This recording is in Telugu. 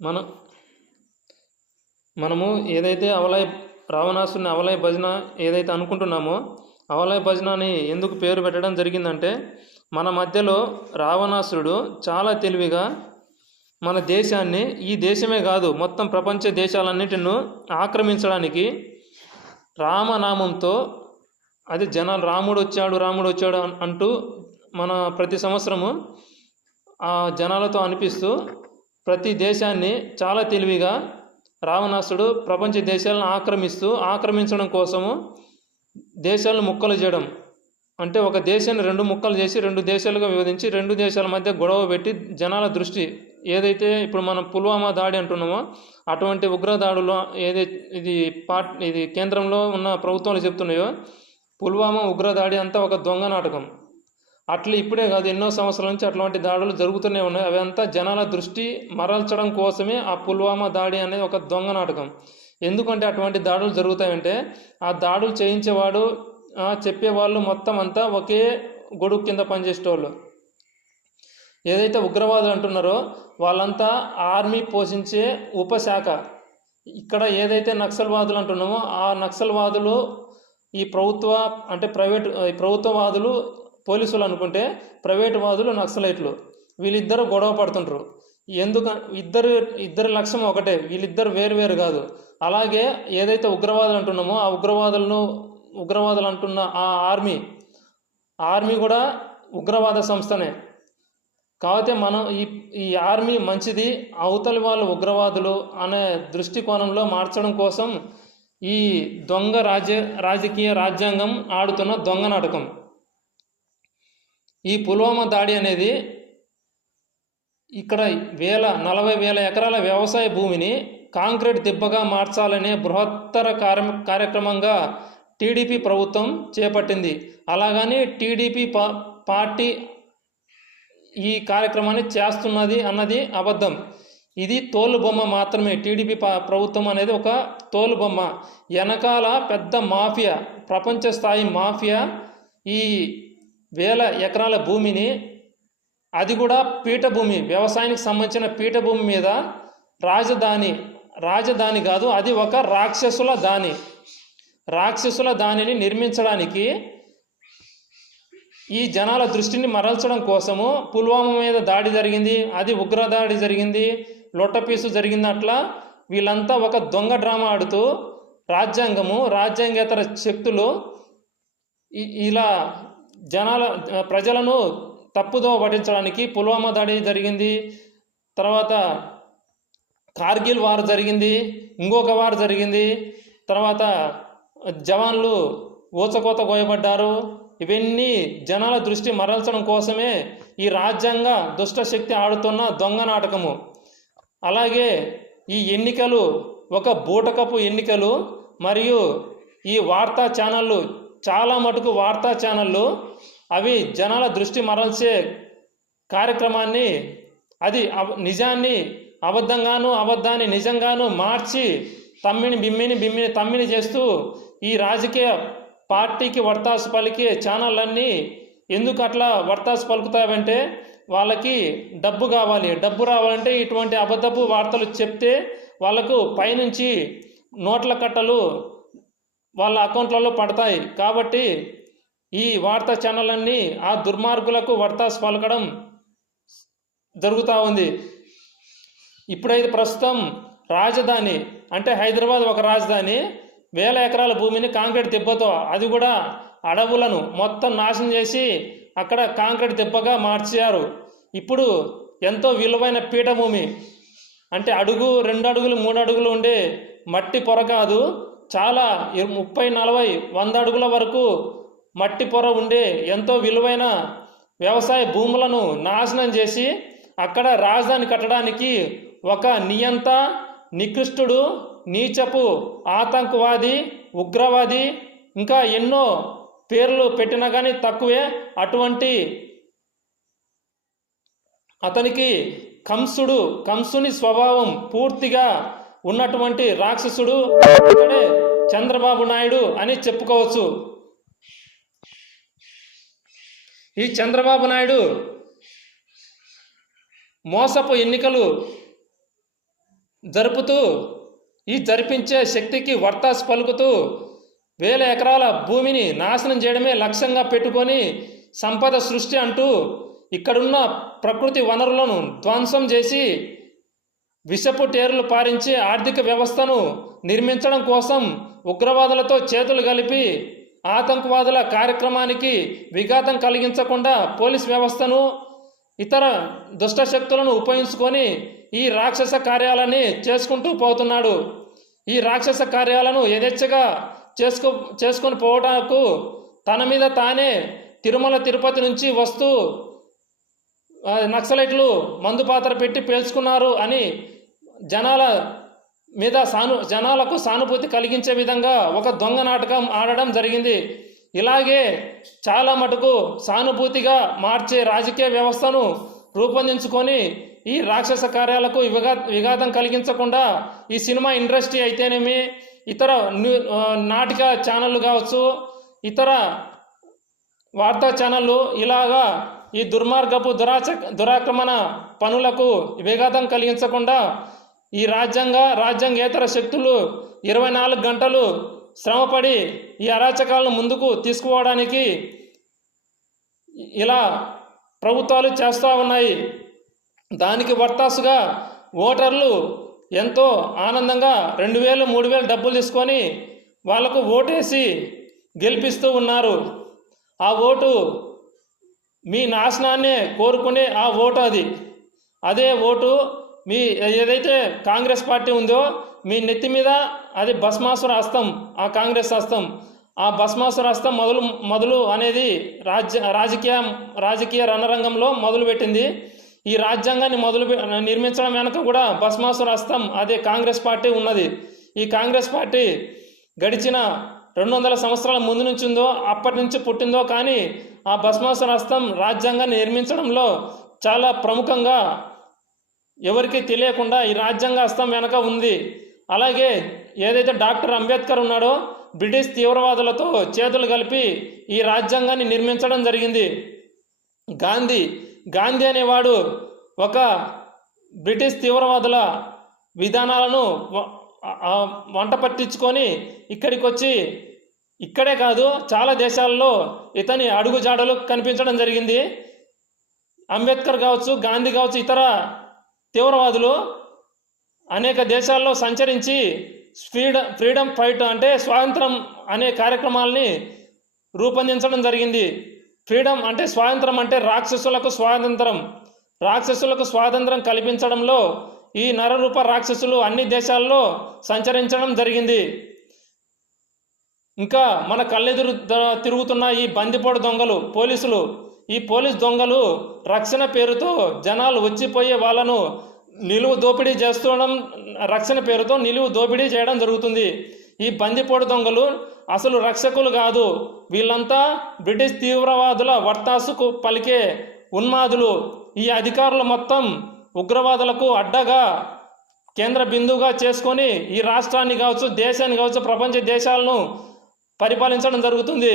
మన మనము ఏదైతే అవలయ రావణాసుని అవలయ భజన ఏదైతే అనుకుంటున్నామో అవలయ భజన అని ఎందుకు పేరు పెట్టడం జరిగిందంటే మన మధ్యలో రావణాసురుడు చాలా తెలివిగా మన దేశాన్ని ఈ దేశమే కాదు మొత్తం ప్రపంచ దేశాలన్నిటిను ఆక్రమించడానికి రామనామంతో అది జనాలు రాముడు వచ్చాడు రాముడు వచ్చాడు అంటూ మన ప్రతి సంవత్సరము ఆ జనాలతో అనిపిస్తూ ప్రతి దేశాన్ని చాలా తెలివిగా రావణాసుడు ప్రపంచ దేశాలను ఆక్రమిస్తూ ఆక్రమించడం కోసము దేశాలను ముక్కలు చేయడం. అంటే ఒక దేశాన్ని రెండు ముక్కలు చేసి రెండు దేశాలుగా విభజించి రెండు దేశాల మధ్య గొడవ పెట్టి జనాల దృష్టి ఏదైతే ఇప్పుడు మనం పుల్వామా దాడి అంటున్నామో అటువంటి ఉగ్ర దాడులు ఏదైతే ఇది పార్ట్ ఇది కేంద్రంలో ఉన్న ప్రభుత్వాలు చెప్తున్నాయో పుల్వామా ఉగ్ర దాడి అంతా ఒక దొంగ నాటకం. అట్లా ఇప్పుడే కాదు ఎన్నో సంవత్సరాల నుంచి అట్లాంటి దాడులు జరుగుతూనే ఉన్నాయి. అవి అంతా జనాల దృష్టి మరల్చడం కోసమే ఆ పుల్వామా దాడి అనేది ఒక దొంగ నాటకం. ఎందుకంటే అటువంటి దాడులు జరుగుతాయంటే ఆ దాడులు చేయించేవాడు చెప్పేవాళ్ళు మొత్తం అంతా ఒకే గొడుగు కింద పనిచేసేటోళ్ళు. ఏదైతే ఉగ్రవాదులు అంటున్నారో వాళ్ళంతా ఆర్మీ పోషించే ఉపశాఖ. ఇక్కడ ఏదైతే నక్సల్వాదులు అంటున్నామో ఆ నక్సల్వాదులు ఈ ప్రభుత్వ అంటే ప్రైవేట్ ఈ ప్రభుత్వవాదులు పోలీసులు అనుకుంటే ప్రైవేటు వాదులు నక్సలైట్లు. వీళ్ళిద్దరూ గొడవ పడుతుంటారు ఎందుకు ఇద్దరు ఇద్దరి లక్ష్యం ఒకటే. వీళ్ళిద్దరు వేరు వేరు కాదు. అలాగే ఏదైతే ఉగ్రవాదులు అంటున్నామో ఆ ఉగ్రవాదులను ఉగ్రవాదులు అంటున్న ఆ ఆర్మీ ఆర్మీ కూడా ఉగ్రవాద సంస్థనే. కాకపోతే మనం ఈ ఈ ఆర్మీ మంచిది అవతలి వాళ్ళు ఉగ్రవాదులు అనే దృష్టికోణంలో మార్చడం కోసం ఈ దొంగ రాజ్య రాజకీయ రాజ్యాంగం ఆడుతున్న దొంగ నాటకం. ఈ పుల్వామా దాడి అనేది ఇక్కడ వేల నలభై వేల ఎకరాల వ్యవసాయ భూమిని కాంక్రీట్ దిబ్బగా మార్చాలనే బృహత్తర కార్య కార్యక్రమంగా టీడీపీ ప్రభుత్వం చేపట్టింది. అలాగని టీడీపీ పా పార్టీ ఈ కార్యక్రమాన్ని చేస్తున్నది అన్నది అబద్ధం. ఇది తోలుబొమ్మ మాత్రమే. టీడీపీ ప్రభుత్వం అనేది ఒక తోలుబొమ్మ వెనకాల పెద్ద మాఫియా ప్రపంచ స్థాయి మాఫియా ఈ వేల ఎకరాల భూమిని అది కూడా పీఠభూమి వ్యవసాయానికి సంబంధించిన పీఠభూమి మీద రాజధాని రాజధాని కాదు అది ఒక రాక్షసుల దాని. రాక్షసుల దానిని నిర్మించడానికి ఈ జనాల దృష్టిని మరల్చడం కోసము పుల్వామా మీద దాడి జరిగింది అది ఉగ్ర దాడి జరిగింది లొట్టపీసు జరిగింది అట్లా వీళ్ళంతా ఒక దొంగ డ్రామా ఆడుతూ రాజ్యాంగము రాజ్యాంగేతర శక్తులు ఇలా జనాల ప్రజలను తప్పుదో పట్టించడానికి పుల్వామా దాడి జరిగింది. తర్వాత కార్గిల్ వార్ జరిగింది ఇంకొక వార్ జరిగింది. తర్వాత జవాన్లు ఊచకోత కోయబడ్డారు. ఇవన్నీ జనాల దృష్టి మరల్చడం కోసమే ఈ రాజ్యాంగ దుష్టశక్తి ఆడుతున్న దొంగ నాటకము. అలాగే ఈ ఎన్నికలు ఒక బూటకపు ఎన్నికలు మరియు ఈ వార్తా ఛానళ్ళు చాలా మటుకు వార్తా ఛానళ్ళు అవి జనాల దృష్టి మరల్చే కార్యక్రమాన్ని అది అబ- నిజాన్ని అబద్ధంగాను అబద్ధాన్ని నిజంగాను మార్చి తమ్మిని బిమ్మిని బిమ్మిని తమ్మిని చేస్తూ ఈ రాజకీయ పార్టీకి వర్తాసు పలికే ఛానళ్ళన్నీ ఎందుకు అట్లా వర్తాసు పలుకుతావంటే వాళ్ళకి డబ్బు కావాలి. డబ్బు రావాలంటే ఇటువంటి అబద్ధపు వార్తలు చెప్తే వాళ్ళకు పైనుంచి నోట్ల కట్టలు వాళ్ళ అకౌంట్లలో పడతాయి. కాబట్టి ఈ వార్తా ఛానళ్ళన్నీ ఆ దుర్మార్గులకు వర్తాసు పలకడం జరుగుతూ ఉంది. ఇప్పుడైతే ప్రస్తుతం రాజధాని అంటే హైదరాబాద్ ఒక రాజధాని వేల ఎకరాల భూమిని కాంక్రీట్ దెబ్బతో అది కూడా అడవులను మొత్తం నాశనం చేసి అక్కడ కాంక్రీట్ దెబ్బగా మార్చారు. ఇప్పుడు ఎంతో విలువైన పీఠభూమి అంటే అడుగు రెండు అడుగులు మూడు అడుగులు ఉండే మట్టి పొర కాదు చాలా ముప్పై నలభై వంద అడుగుల వరకు మట్టి పొర ఉండే ఎంతో విలువైన వ్యవసాయ భూములను నాశనం చేసి అక్కడ రాజధాని కట్టడానికి ఒక నియంత నికృష్టుడు నీచపు ఆతంకవాది ఉగ్రవాది ఇంకా ఎన్నో పేర్లు పెట్టినా కానీ తక్కువే అటువంటి అతనికి కంసుడు కంసుని స్వభావం పూర్తిగా ఉన్నటువంటి రాక్షసుడు ఇక్కడే చంద్రబాబు నాయుడు అని చెప్పుకోవచ్చు. ఈ చంద్రబాబు నాయుడు మోసపు ఎన్నికలు జరుపుతూ ఈ జరిపించే శక్తికి వర్తాసు పలుకుతూ వేల ఎకరాల భూమిని నాశనం చేయడమే లక్ష్యంగా పెట్టుకొని సంపద సృష్టి అంటూ ఇక్కడున్న ప్రకృతి వనరులను ధ్వంసం చేసి విషపు టేరులు పారించి ఆర్థిక వ్యవస్థను నిర్మించడం కోసం ఉగ్రవాదులతో చేతులు కలిపి ఆతంకవాదుల కార్యక్రమానికి విఘాతం కలిగించకుండా పోలీస్ వ్యవస్థను ఇతర దుష్ట శక్తులను ఉపయోగించుకొని ఈ రాక్షస కార్యాలని చేసుకుంటూ పోతున్నాడు. ఈ రాక్షస కార్యాలను యథేచ్ఛగా చేసుకో చేసుకొని పోవడానికి తన మీద తానే తిరుమల తిరుపతి నుంచి వస్తూ నక్సలైట్లు మందు పాత్ర పెట్టి పేల్చుకున్నారు అని జనాల మీద సాను జనాలకు సానుభూతి కలిగించే విధంగా ఒక దొంగ నాటకం ఆడడం జరిగింది. ఇలాగే చాలా మటుకు సానుభూతిగా మార్చే రాజకీయ వ్యవస్థను రూపొందించుకొని ఈ రాక్షస కార్యాలకు విఘా విఘాతం కలిగించకుండా ఈ సినిమా ఇండస్ట్రీ అయితేనేమి ఇతర న్యూ- నాటిక ఛానళ్ళు కావచ్చు ఇతర వార్తా ఛానళ్ళు ఇలాగా ఈ దుర్మార్గపు దురాచ దురాక్రమణ పనులకు విఘాతం కలిగించకుండా ఈ రాజ్యాంగ రాజ్యాంగేతర శక్తులు ఇరవై నాలుగు గంటలు శ్రమపడి ఈ అరాచకాలను ముందుకు తీసుకుపోవడానికి ఇలా ప్రభుత్వాలు చేస్తూ ఉన్నాయి. దానికి వర్తాసుగా ఓటర్లు ఎంతో ఆనందంగా రెండు వేలు మూడు వేలు డబ్బులు తీసుకొని వాళ్ళకు ఓటేసి గెలిపిస్తూ ఉన్నారు. ఆ ఓటు మీ నాశనాన్నే కోరుకునే ఆ ఓటు అది. అదే ఓటు మీ ఏదైతే కాంగ్రెస్ పార్టీ ఉందో మీ నెత్తి మీద అది భస్మాసుర హస్తం ఆ కాంగ్రెస్ హస్తం. ఆ భస్మాసుర హస్తం మొదలు మొదలు అనేది రాజ్య రాజకీయ రాజకీయ రణరంగంలో మొదలుపెట్టింది ఈ రాజ్యాంగాన్ని మొదలు నిర్మించడం వెనక కూడా భస్మాసుర హస్తం అదే కాంగ్రెస్ పార్టీ ఉన్నది. ఈ కాంగ్రెస్ పార్టీ గడిచిన రెండు వందల సంవత్సరాల ముందు నుంచి ఉందో అప్పటి నుంచి పుట్టిందో కానీ ఆ భస్మాసుర హస్తం రాజ్యాంగాన్ని నిర్మించడంలో చాలా ప్రముఖంగా ఎవరికి తెలియకుండా ఈ రాజ్యాంగ హస్తం వెనక ఉంది. అలాగే ఏదైతే డాక్టర్ అంబేద్కర్ ఉన్నాడో బ్రిటిష్ తీవ్రవాదులతో చేతులు కలిపి ఈ రాజ్యాంగాన్ని నిర్మించడం జరిగింది. గాంధీ గాంధీ అనేవాడు ఒక బ్రిటిష్ తీవ్రవాదుల విధానాలను వంట పట్టించుకొని ఇక్కడికి వచ్చి ఇక్కడే కాదు చాలా దేశాల్లో ఇతని అడుగుజాడలు కనిపించడం జరిగింది. అంబేద్కర్ కావచ్చు గాంధీ కావచ్చు ఇతర తీవ్రవాదులు అనేక దేశాల్లో సంచరించి ఫ్రీడమ్ ఫ్రీడమ్ ఫైట్ అంటే స్వాతంత్రం అనే కార్యక్రమాల్ని రూపొందించడం జరిగింది. ఫ్రీడమ్ అంటే స్వాతంత్రం అంటే రాక్షసులకు స్వాతంత్రం. రాక్షసులకు స్వాతంత్రం కల్పించడంలో ఈ నరరూప రాక్షసులు అన్ని దేశాల్లో సంచరించడం జరిగింది. ఇంకా మన కళ్ళెదురు తిరుగుతున్న ఈ బందిపోడు దొంగలు పోలీసులు ఈ పోలీస్ దొంగలు రక్షణ పేరుతో జనాలు వచ్చిపోయే వాళ్ళను నిలువు దోపిడీ చేస్తుండడం రక్షణ పేరుతో నిలువు దోపిడీ చేయడం జరుగుతుంది. ఈ బందిపోడు దొంగలు అసలు రక్షకులు కాదు. వీళ్ళంతా బ్రిటిష్ తీవ్రవాదుల వర్తాసుకు పలికే ఉన్మాదులు. ఈ అధికారులు మొత్తం ఉగ్రవాదులకు అడ్డగా కేంద్ర బిందువుగా చేసుకొని ఈ రాష్ట్రాన్ని కావచ్చు దేశాన్ని కావచ్చు ప్రపంచ దేశాలను పరిపాలించడం జరుగుతుంది.